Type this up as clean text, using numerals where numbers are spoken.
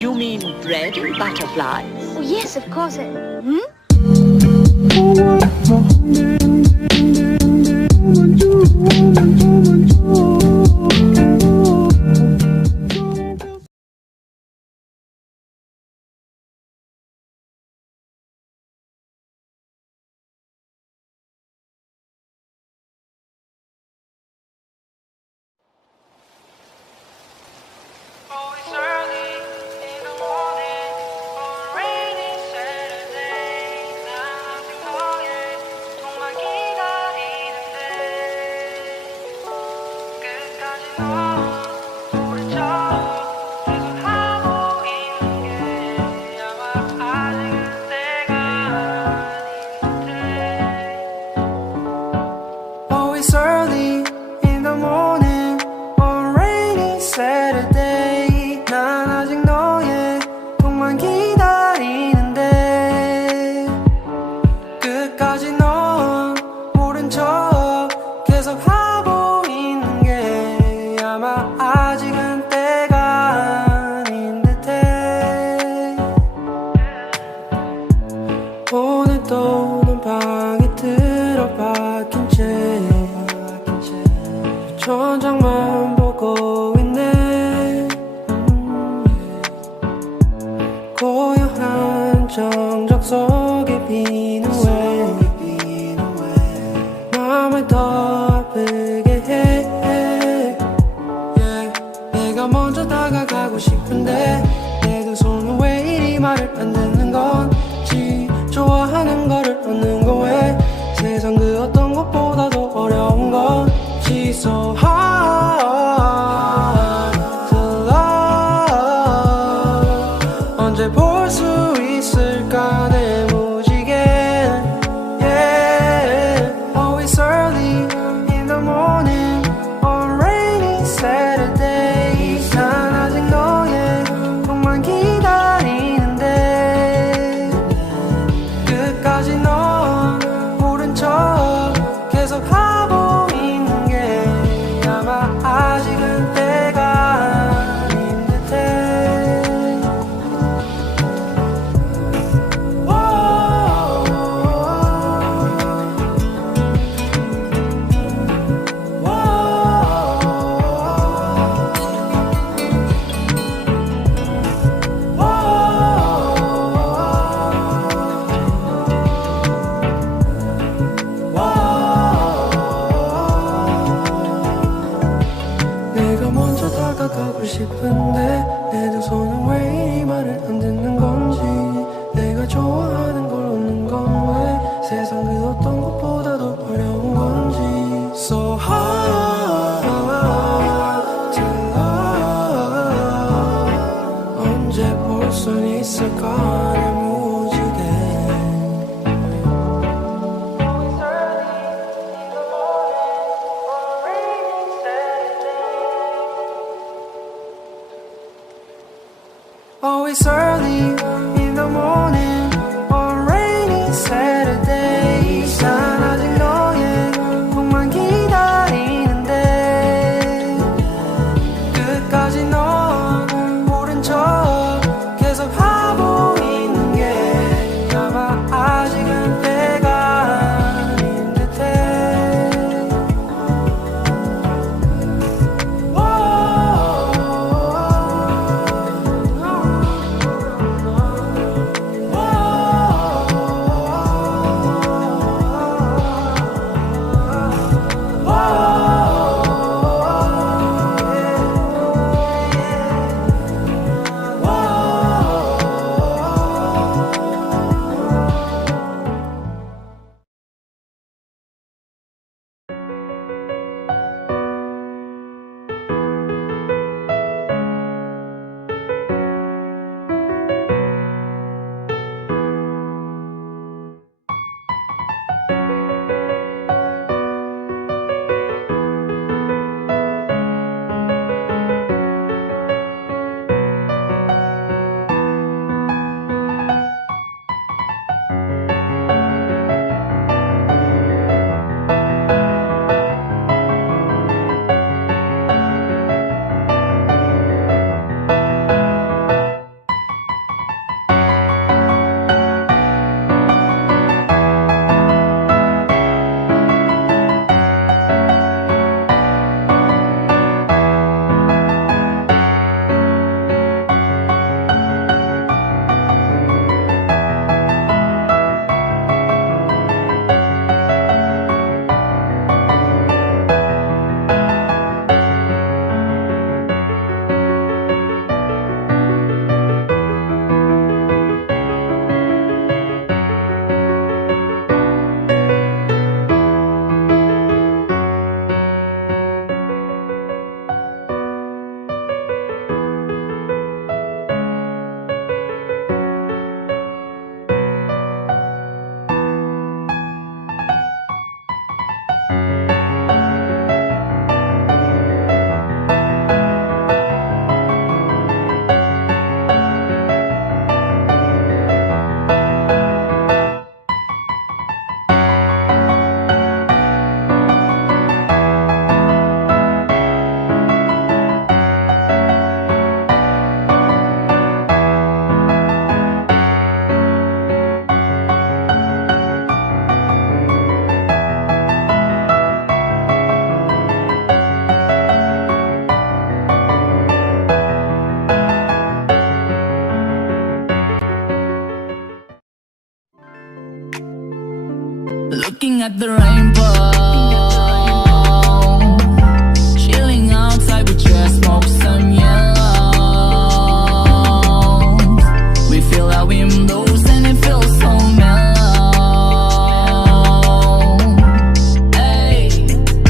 You mean bread and butterflies? Oh, yes, of course. Always early in the morning on rainy Saturday. 난 아직 너의 통만 기다리는데 끝까지 넌 모른 척 계속 하고 있는 게 아마 아직은 때가 아닌 듯해. 오늘도 넌 방에 들어박힌 채 천장만 보고 있네. 고요한 정적 속에 비는 왜 맘을 더 아프게 해. 내가 먼저 다가가고 싶은데 내 두 손은 왜 이리 말을 안 듣는 건지. 좋아하는 거를 얻는 거 왜 세상 그 어떤 것보다도 어려운 건지. So hard to love. 언제 볼 수 있을까 내 무지개. Yeah. Always early in the morning on rainy Saturday. 난 아직 너의 통만 기다리는데 끝까지 넌 모른 척 계속 하고 아직은 때가 아닌 듯해. 내가 먼저 다가가고 싶은데 내 두 손은 왜 이리 말을 안 듣는 건지. 내가 좋아하는 걸 얻는 건 왜 세상 그 어떤 것보다도 어려운 건지. So hard to love. 언제 볼 수 있을까 내 무지개. Always early in the morning on rainy Saturday. 난 아직 너의 통만 기다리는데 끝까지 넌 모른 척 계속 하고 있는 게 아마 아직은 때가 아닌 듯해. Whoa. at the rainbow